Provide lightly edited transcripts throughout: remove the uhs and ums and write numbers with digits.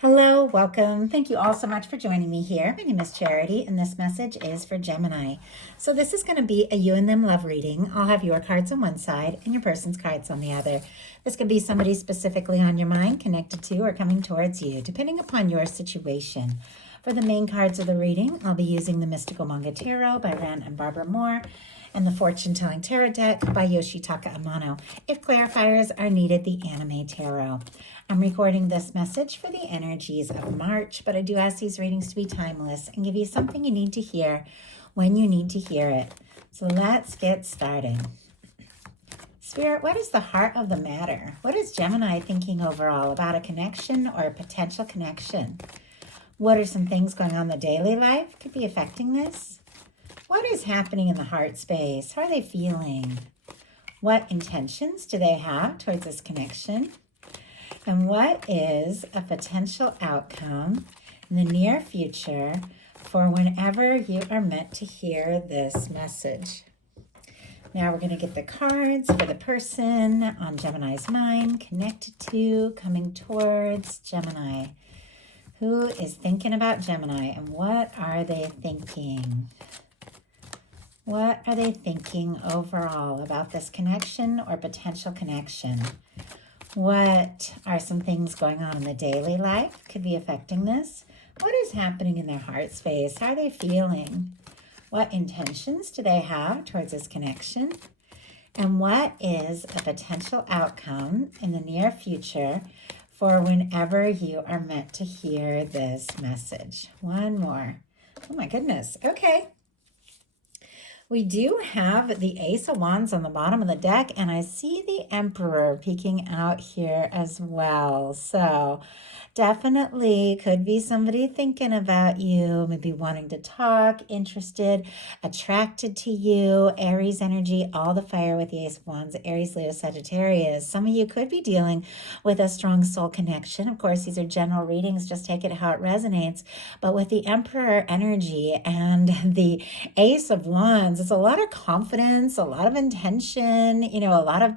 Hello, welcome. Thank you all so much for joining me here. My name is Charity, and this message is for Gemini. So, this is going to be a you and them love reading. I'll have your cards on one side and your person's cards on the other. This could be somebody specifically on your mind, connected to, or coming towards you, depending upon your situation. For the main cards of the reading, I'll be using the Mystical Manga Tarot by Ren and Barbara Moore and the Fortune Telling Tarot deck by Yoshitaka Amano. If clarifiers are needed, the Anime Tarot. I'm recording this message for the energies of March, but I do ask these readings to be timeless and give you something you need to hear when you need to hear it. So let's get started. Spirit, what is the heart of the matter? What is Gemini thinking overall about a connection or a potential connection? What are some things going on in the daily life could be affecting this? What is happening in the heart space? How are they feeling? What intentions do they have towards this connection? And what is a potential outcome in the near future for whenever you are meant to hear this message? Now we're going to get the cards for the person on Gemini's mind, connected to, coming towards Gemini. Who is thinking about Gemini, and what are they thinking? What are they thinking overall about this connection or potential connection? What are some things going on in the daily life could be affecting this? What is happening in their heart space? How are they feeling? What intentions do they have towards this connection? And what is a potential outcome in the near future for whenever you are meant to hear this message? One more. Oh my goodness. Okay. We do have the Ace of Wands on the bottom of the deck, and I see the Emperor peeking out here as well. So definitely could be somebody thinking about you, maybe wanting to talk, interested, attracted to you. Aries energy, all the fire with the Ace of Wands, Aries, Leo, Sagittarius. Some of you could be dealing with a strong soul connection. Of course, these are general readings. Just take it how it resonates. But with the Emperor energy and the Ace of Wands, it's a lot of confidence, a lot of intention, a lot of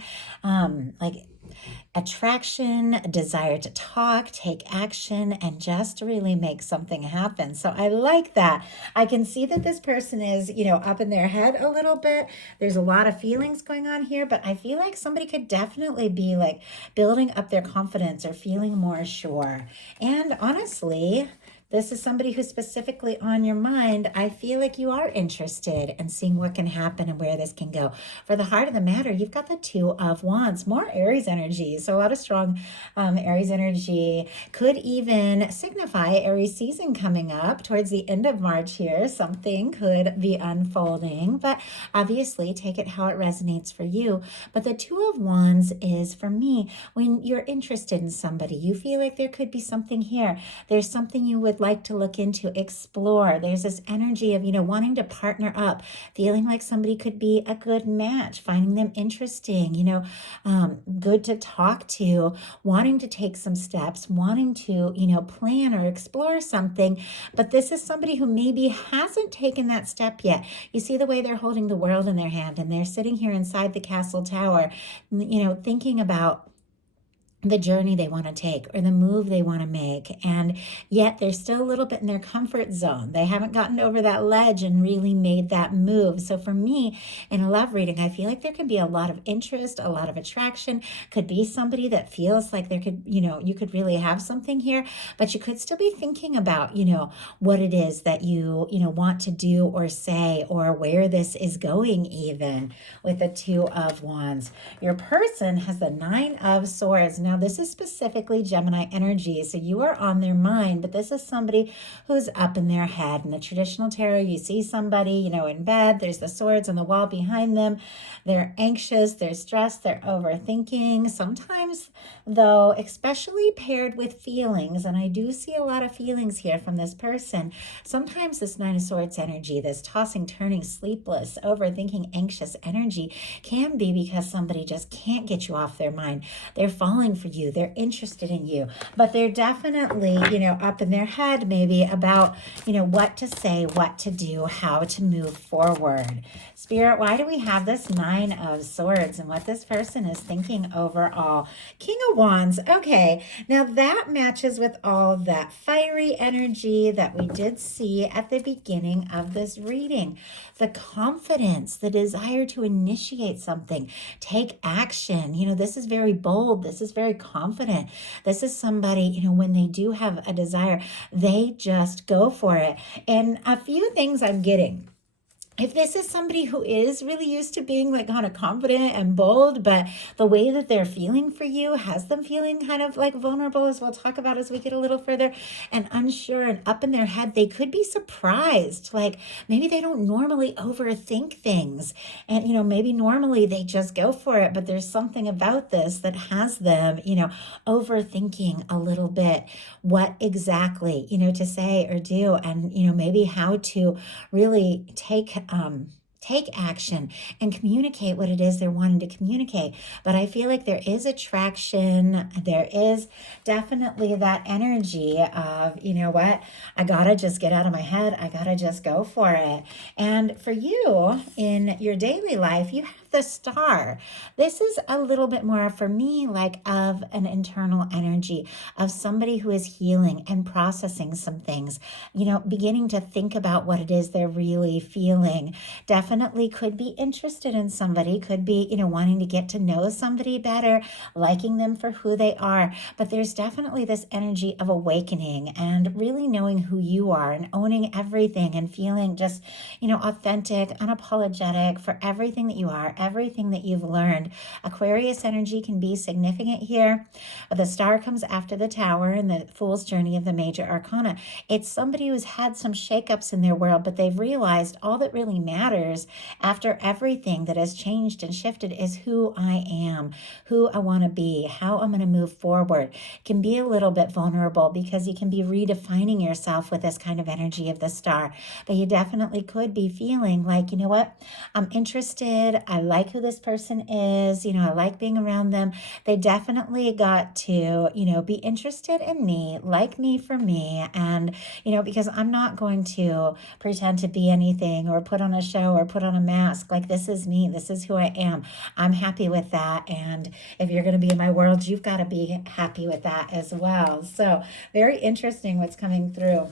attraction, a desire to talk, take action, and just really make something happen. So I like that. I can see that this person is, up in their head a little bit. There's a lot of feelings going on here, but I feel like somebody could definitely be like building up their confidence or feeling more sure. And honestly, this is somebody who's specifically on your mind. I feel like you are interested in seeing what can happen and where this can go. For the heart of the matter, you've got the Two of Wands, more Aries energy. So a lot of strong Aries energy could even signify Aries season coming up towards the end of March here. Something could be unfolding, but obviously take it how it resonates for you. But the Two of Wands is, for me, when you're interested in somebody, you feel like there could be something here. There's something you would like to look into, explore. There's this energy of, wanting to partner up, feeling like somebody could be a good match, finding them interesting, good to talk to, wanting to take some steps, wanting to, plan or explore something. But this is somebody who maybe hasn't taken that step yet. You see the way they're holding the world in their hand, and they're sitting here inside the castle tower, thinking about the journey they want to take or the move they want to make, and yet they're still a little bit in their comfort zone. They haven't gotten over that ledge and really made that move. So for me, in a love reading, I feel like there could be a lot of interest, a lot of attraction. Could be somebody that feels like there could, you could really have something here, but you could still be thinking about, what it is that you want to do or say, or where this is going, even with the Two of Wands. Your person has the Nine of Swords. Now, this is specifically Gemini energy, so you are on their mind, but this is somebody who's up in their head. In the traditional tarot, you see somebody, in bed. There's the swords on the wall behind them. They're anxious, they're stressed, they're overthinking. Sometimes, though, especially paired with feelings, and I do see a lot of feelings here from this person, sometimes this Nine of Swords energy, this tossing, turning, sleepless, overthinking, anxious energy can be because somebody just can't get you off their mind. They're falling for you. They're interested in you, but they're definitely, up in their head maybe about, what to say, what to do, how to move forward. Spirit, why do we have this Nine of Swords and what this person is thinking overall? King of Wands. Okay, now that matches with all of that fiery energy that we did see at the beginning of this reading. The confidence, the desire to initiate something, take action. This is very bold. This is very confident. This is somebody, when they do have a desire, they just go for it. And a few things I'm getting. If this is somebody who is really used to being like kind of confident and bold, but the way that they're feeling for you has them feeling kind of like vulnerable, as we'll talk about as we get a little further, and unsure and up in their head, they could be surprised. Like maybe they don't normally overthink things. And, maybe normally they just go for it, but there's something about this that has them, overthinking a little bit what exactly, to say or do, and, maybe how to really take action and communicate what it is they're wanting to communicate. But I feel like there is attraction. There is definitely that energy of, what, I gotta just get out of my head. I gotta just go for it. And for you in your daily life, you have the Star. This is a little bit more for me like of an internal energy of somebody who is healing and processing some things, beginning to think about what it is they're really feeling. Definitely could be interested in somebody, could be, wanting to get to know somebody better, liking them for who they are. But there's definitely this energy of awakening and really knowing who you are and owning everything and feeling just, authentic, unapologetic for everything that you are, everything that you've learned. Aquarius energy can be significant here. The Star comes after the Tower and the Fool's Journey of the Major Arcana. It's somebody who's had some shakeups in their world, but they've realized all that really matters after everything that has changed and shifted is who I am, who I want to be, how I'm going to move forward. It can be a little bit vulnerable because you can be redefining yourself with this kind of energy of the Star, but you definitely could be feeling like, what, I'm interested. I like who this person is. I like being around them. They definitely got to, be interested in me, like me for me. And, because I'm not going to pretend to be anything or put on a show or put on a mask. Like, this is me. This is who I am. I'm happy with that. And if you're going to be in my world, you've got to be happy with that as well. So very interesting what's coming through.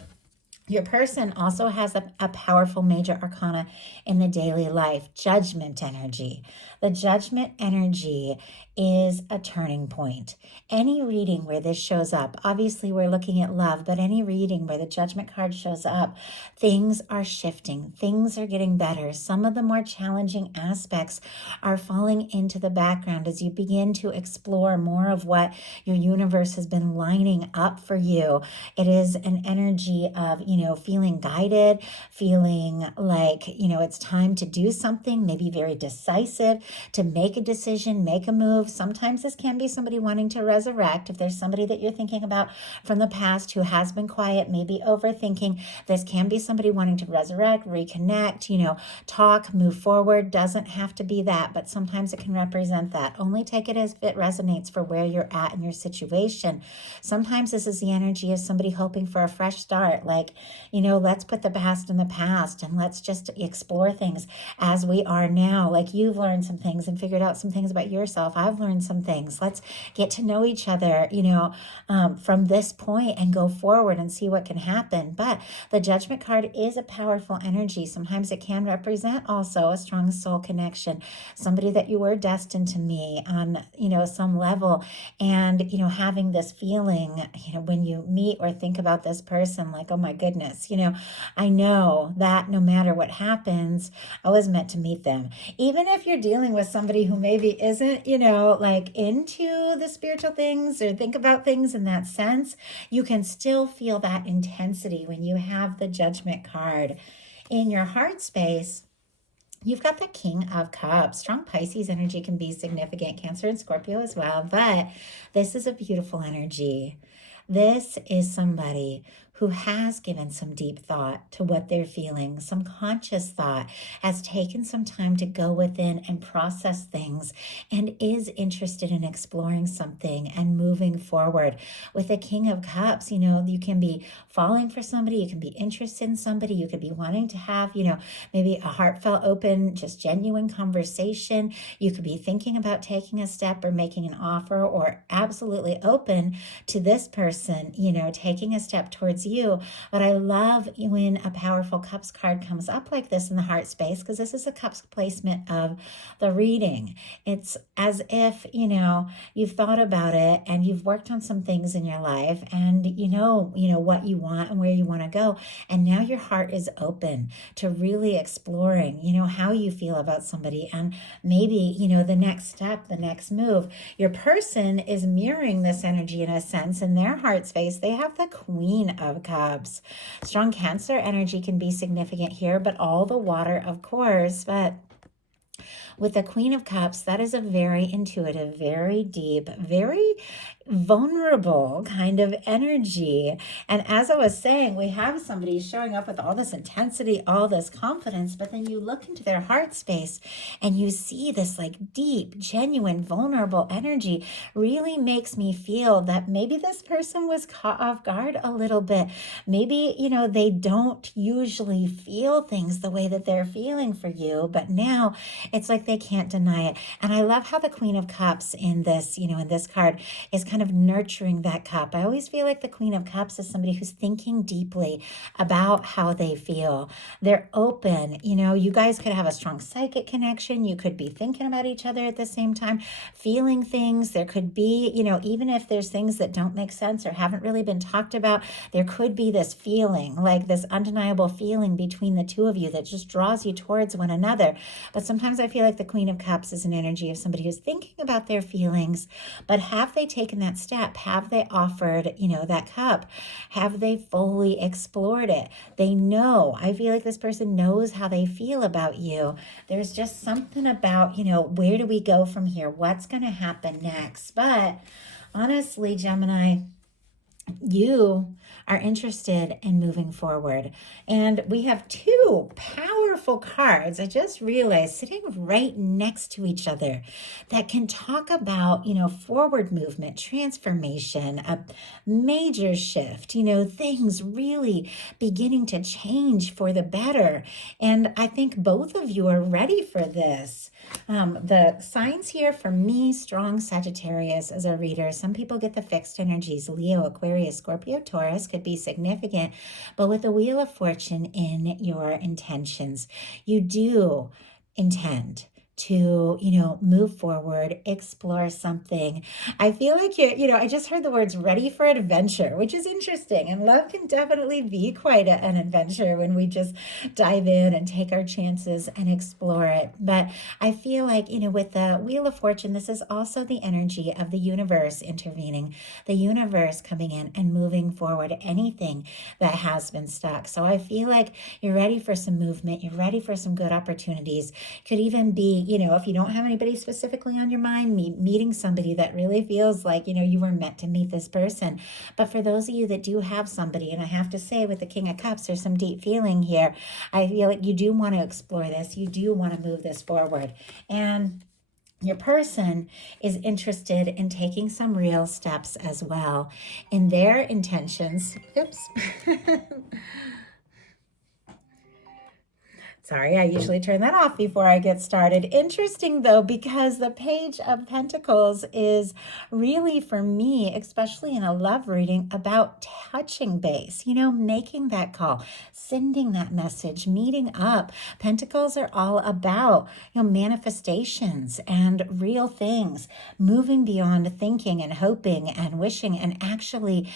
Your person also has a powerful major arcana in the daily life, judgment energy. The judgment energy is a turning point. Any reading where this shows up, obviously we're looking at love, but any reading where the judgment card shows up, things are shifting. Things are getting better. Some of the more challenging aspects are falling into the background as you begin to explore more of what your universe has been lining up for you. It is an energy of, feeling guided, feeling like, it's time to do something, maybe very decisive, to make a decision, make a move. Sometimes this can be somebody wanting to resurrect. If there's somebody that you're thinking about from the past who has been quiet, maybe overthinking, this can be somebody wanting to resurrect, reconnect, talk, move forward. Doesn't have to be that, but sometimes it can represent that. Only take it as it resonates for where you're at in your situation. Sometimes this is the energy of somebody hoping for a fresh start, like, let's put the past in the past and let's just explore things as we are now. Like, you've learned some things and figured out some things about yourself. I've learned some things. Let's get to know each other, from this point and go forward and see what can happen. But the Judgment card is a powerful energy. Sometimes it can represent also a strong soul connection, somebody that you were destined to meet on, some level. And, having this feeling, when you meet or think about this person, like, oh my goodness, I know that no matter what happens, I was meant to meet them. Even if you're dealing with somebody who maybe isn't, like into the spiritual things or think about things in that sense, you can still feel that intensity when you have the Judgment card. In your heart space, you've got the King of Cups. Strong Pisces energy can be significant, Cancer and Scorpio as well, but this is a beautiful energy. This is somebody who has given some deep thought to what they're feeling, some conscious thought, has taken some time to go within and process things, and is interested in exploring something and moving forward. With the King of Cups, you can be falling for somebody, you can be interested in somebody, you could be wanting to have, maybe a heartfelt, open, just genuine conversation. You could be thinking about taking a step or making an offer, or absolutely open to this person, taking a step towards you. But I love when a powerful Cups card comes up like this in the heart space, because this is a Cups placement of the reading. It's as if, you've thought about it and you've worked on some things in your life, and what you want and where you want to go. And now your heart is open to really exploring, how you feel about somebody, and maybe, the next step, the next move. Your person is mirroring this energy in a sense. In their heart space, they have the Queen of Cups. Strong Cancer energy can be significant here, but all the water, of course. But with the Queen of Cups, that is a very intuitive, very deep, very vulnerable kind of energy. And as I was saying, we have somebody showing up with all this intensity, all this confidence, but then you look into their heart space and you see this like deep, genuine, vulnerable energy. Really makes me feel that maybe this person was caught off guard a little bit. Maybe, they don't usually feel things the way that they're feeling for you, but now it's like they can't deny it. And I love how the Queen of Cups in this, in this card is kind of nurturing that cup. I always feel like the Queen of Cups is somebody who's thinking deeply about how they feel. They're open. You guys could have a strong psychic connection. You could be thinking about each other at the same time, feeling things. There could be, even if there's things that don't make sense or haven't really been talked about, there could be this feeling, like this undeniable feeling between the two of you that just draws you towards one another. But sometimes I feel like the Queen of Cups is an energy of somebody who's thinking about their feelings, but have they taken that step? Have they offered, that cup? Have they fully explored it? They know. I feel like this person knows how they feel about you. There's just something about, where do we go from here? What's going to happen next? But honestly, Gemini, you are interested in moving forward. And we have two powerful cards, I just realized, sitting right next to each other that can talk about, forward movement, transformation, a major shift, things really beginning to change for the better. And I think both of you are ready for this. The signs here for me, strong Sagittarius as a reader. Some people get the fixed energies, Leo, Aquarius, Scorpio, Taurus could be significant, but with the Wheel of Fortune in your intentions, you do intend to, move forward, explore something. I feel like I just heard the words ready for adventure, which is interesting. And love can definitely be quite an adventure when we just dive in and take our chances and explore it. But I feel like, with the Wheel of Fortune, this is also the energy of the universe intervening, the universe coming in and moving forward anything that has been stuck. So I feel like you're ready for some movement. You're ready for some good opportunities. Could even be, if you don't have anybody specifically on your mind, meeting somebody that really feels like, you were meant to meet this person. But for those of you that do have somebody, and I have to say with the King of Cups, there's some deep feeling here. I feel like you do want to explore this. You do want to move this forward. And your person is interested in taking some real steps as well in their intentions. Oops. Sorry, I usually turn that off before I get started. Interesting, though, because the Page of Pentacles is really, for me, especially in a love reading, about touching base, making that call, sending that message, meeting up. Pentacles are all about, manifestations and real things, moving beyond thinking and hoping and wishing and actually,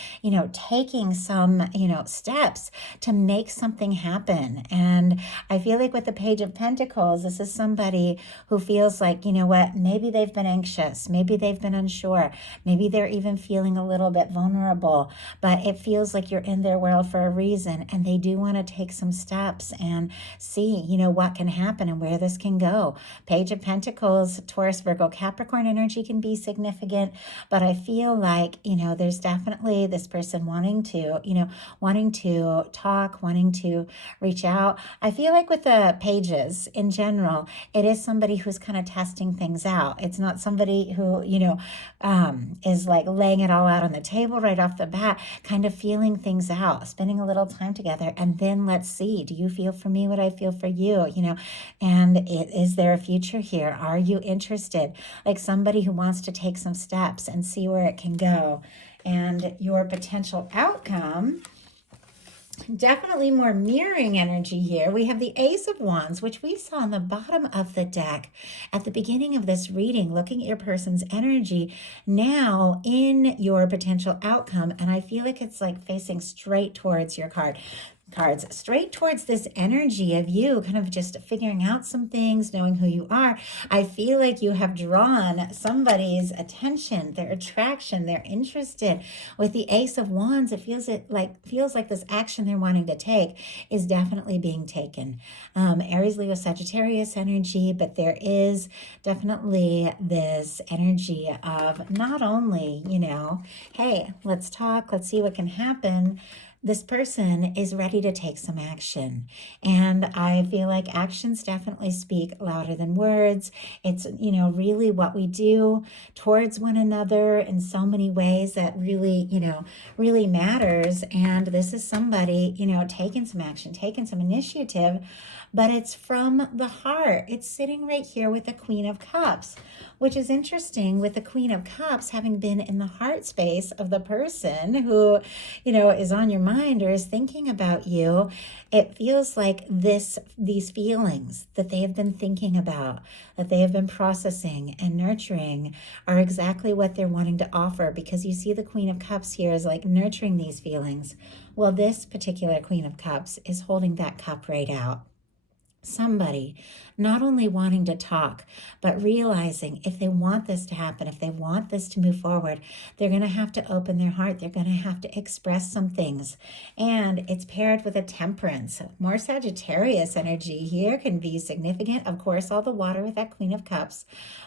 taking some, steps to make something happen. And I feel like with the Page of Pentacles, this is somebody who feels like, you know what, maybe they've been anxious, maybe they've been unsure, maybe they're even feeling a little bit vulnerable, but it feels like you're in their world for a reason, and they do want to take some steps and see, you know, what can happen and where this can go. Page of Pentacles, Taurus, Virgo, Capricorn energy can be significant, but I feel like, you know, there's definitely this person wanting to, you know, wanting to talk, wanting to reach out. I feel like with the pages in general, it is somebody who's kind of testing things out. It's not somebody who, you know, is like laying it all out on the table right off the bat, kind of feeling things out, spending a little time together, and then let's see, do you feel for me what I feel for you, you know, and is there a future here? Are you interested? Like somebody who wants to take some steps and see where it can go. And your potential outcome, definitely more mirroring energy here. We have the Ace of Wands, which we saw on the bottom of the deck at the beginning of this reading, looking at your person's energy now in your potential outcome. And I feel like it's like facing straight towards your cards, straight towards this energy of you kind of just figuring out some things, knowing who you are. I feel like you have drawn somebody's attention, their attraction, they're interested. With the Ace of Wands, it feels like this action they're wanting to take is definitely being taken. Aries, Leo, Sagittarius energy, but there is definitely this energy of not only, you know, hey, let's talk, let's see what can happen. This person is ready to take some action. And I feel like actions definitely speak louder than words. It's, you know, really what we do towards one another in so many ways that really, you know, really matters. And this is somebody, you know, taking some action, taking some initiative, but it's from the heart. It's sitting right here with the Queen of Cups, which is interesting with the Queen of Cups having been in the heart space of the person who, you know, is on your mind or is thinking about you. It feels like these feelings that they have been thinking about, that they have been processing and nurturing, are exactly what they're wanting to offer, because you see the Queen of Cups here is like nurturing these feelings. Well, this particular Queen of Cups is holding that cup right out. Somebody not only wanting to talk, but realizing if they want this to happen, if they want this to move forward, they're going to have to open their heart. They're going to have to express some things. And it's paired with a Temperance. More Sagittarius energy here can be significant. Of course, all the water with that Queen of Cups.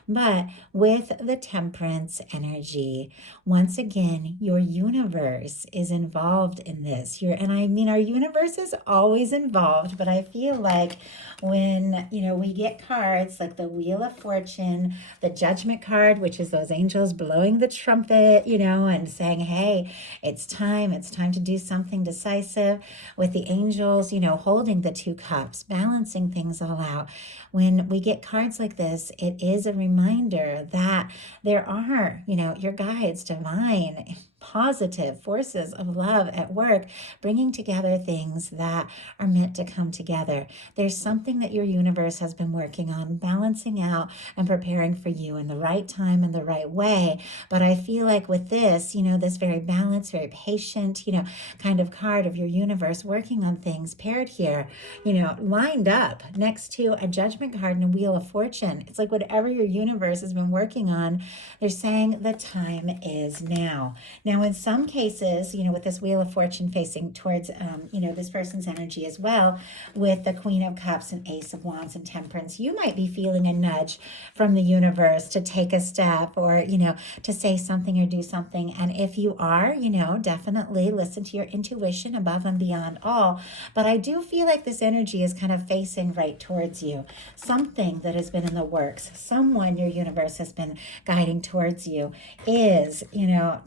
But with the Temperance energy, once again, your universe is involved in this. And I mean, our universe is always involved, but I feel like when, you know, we get cards like the Wheel of Fortune, the Judgment card, which is those angels blowing the trumpet, you know, and saying, hey, it's time to do something decisive. With the angels, you know, holding the two cups, balancing things all out. When we get cards like this, it is a reminder that there are, you know, your guides, divine, positive forces of love at work, bringing together things that are meant to come together. There's something that your universe has been working on, balancing out and preparing for you in the right time and the right way. But I feel like with this, you know, this very balanced, very patient, you know, kind of card of your universe working on things paired here, you know, lined up next to a Judgment card and a Wheel of Fortune. It's like whatever your universe has been working on, they're saying the time is now. Now, in some cases, you know, with this Wheel of Fortune facing towards, you know, this person's energy as well, with the Queen of Cups and Ace of Wands and Temperance, you might be feeling a nudge from the universe to take a step or, you know, to say something or do something. And if you are, you know, definitely listen to your intuition above and beyond all. But I do feel like this energy is kind of facing right towards you. Something that has been in the works, someone your universe has been guiding towards you is, you know,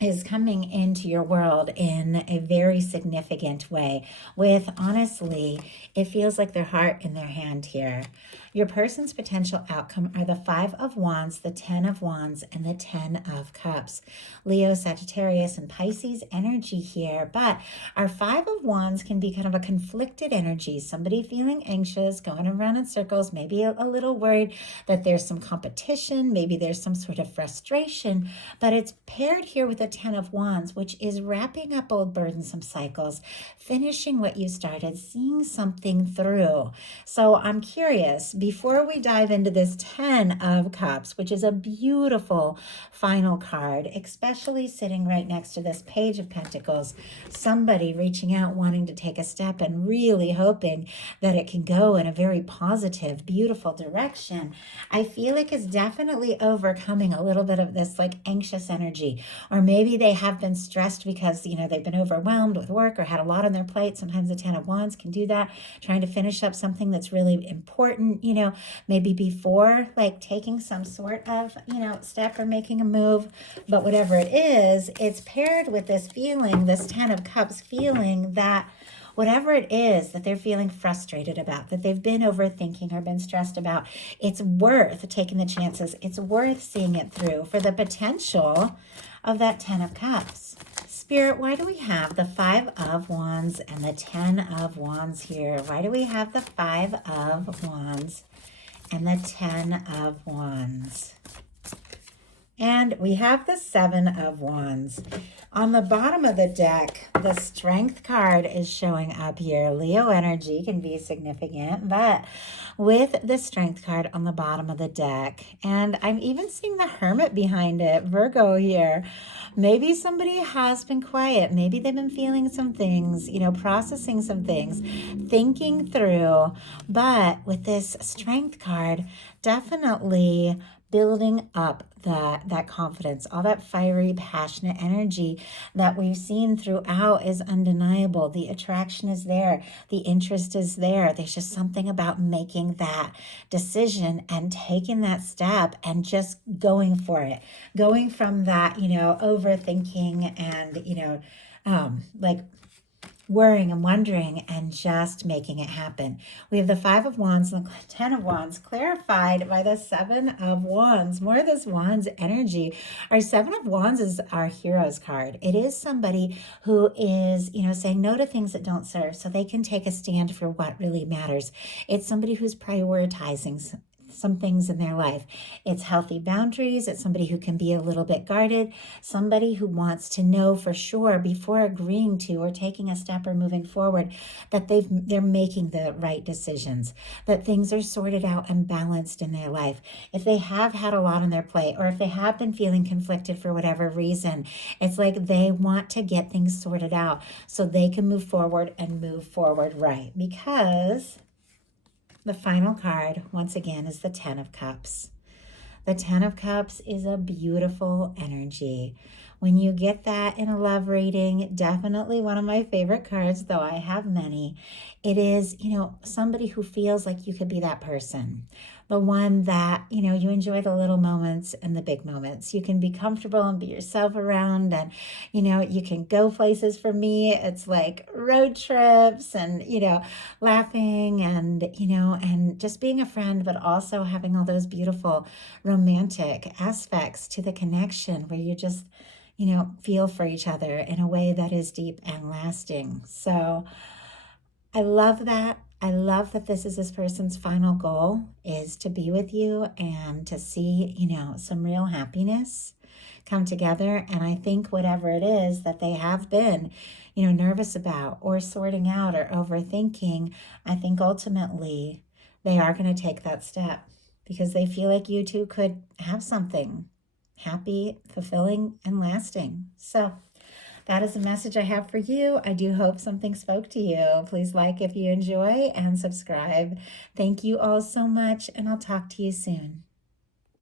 is coming into your world in a very significant way with, honestly, it feels like their heart in their hand here. Your person's potential outcome are the 5 of Wands, the 10 of Wands, and the 10 of Cups. Leo, Sagittarius, and Pisces energy here, but our 5 of Wands can be kind of a conflicted energy. Somebody feeling anxious, going around in circles, maybe a little worried that there's some competition, maybe there's some sort of frustration, but it's paired here with the 10 of Wands, which is wrapping up old burdensome cycles, finishing what you started, seeing something through. So I'm curious, before we dive into this 10 of Cups, which is a beautiful final card, especially sitting right next to this Page of Pentacles, somebody reaching out, wanting to take a step and really hoping that it can go in a very positive, beautiful direction, I feel like it's definitely overcoming a little bit of this like anxious energy. Or maybe they have been stressed because, they've been overwhelmed with work or had a lot on their plate. Sometimes the 10 of Wands can do that, trying to finish up something that's really important, maybe before like taking some sort of, step or making a move. But whatever it is, it's paired with this feeling, this 10 of Cups feeling that whatever it is that they're feeling frustrated about, that they've been overthinking or been stressed about, it's worth taking the chances. It's worth seeing it through for the potential of that 10 of Cups. Spirit, why do we have the 5 of Wands and the 10 of Wands here? Why do we have the 5 of Wands and the 10 of Wands? And we have the 7 of Wands. On the bottom of the deck, the Strength card is showing up here. Leo energy can be significant, but with the Strength card on the bottom of the deck, and I'm even seeing the Hermit behind it, Virgo here. Maybe somebody has been quiet. Maybe they've been feeling some things, processing some things, thinking through. But with this Strength card, definitely building up that confidence, all that fiery, passionate energy that we've seen throughout is undeniable. The attraction is there. The interest is there. There's just something about making that decision and taking that step and just going for it. Going from that, overthinking and, like worrying and wondering and just making it happen. We have the 5 of Wands and the 10 of Wands clarified by the 7 of Wands. More of this Wands energy. Our 7 of Wands is our Hero's card. It is somebody who is, saying no to things that don't serve so they can take a stand for what really matters. It's somebody who's prioritizing some things in their life. It's healthy boundaries. It's somebody who can be a little bit guarded, somebody who wants to know for sure before agreeing to or taking a step or moving forward that they're making the right decisions, that things are sorted out and balanced in their life. If they have had a lot on their plate or if they have been feeling conflicted for whatever reason, it's like they want to get things sorted out so they can move forward and move forward right, because the final card, once again, is the 10 of Cups. The 10 of Cups is a beautiful energy. When you get that in a love reading, definitely one of my favorite cards, though I have many, it is, somebody who feels like you could be that person. The one that, you enjoy the little moments and the big moments. You can be comfortable and be yourself around, and, you can go places. For me, it's like road trips and, laughing and, and just being a friend, but also having all those beautiful romantic aspects to the connection where you just, feel for each other in a way that is deep and lasting. So I love that. I love that this person's final goal is to be with you and to see, some real happiness come together. And I think whatever it is that they have been, nervous about or sorting out or overthinking, I think ultimately they are going to take that step because they feel like you two could have something happy, fulfilling, and lasting. So that is the message I have for you. I do hope something spoke to you. Please like if you enjoy and subscribe. Thank you all so much, and I'll talk to you soon.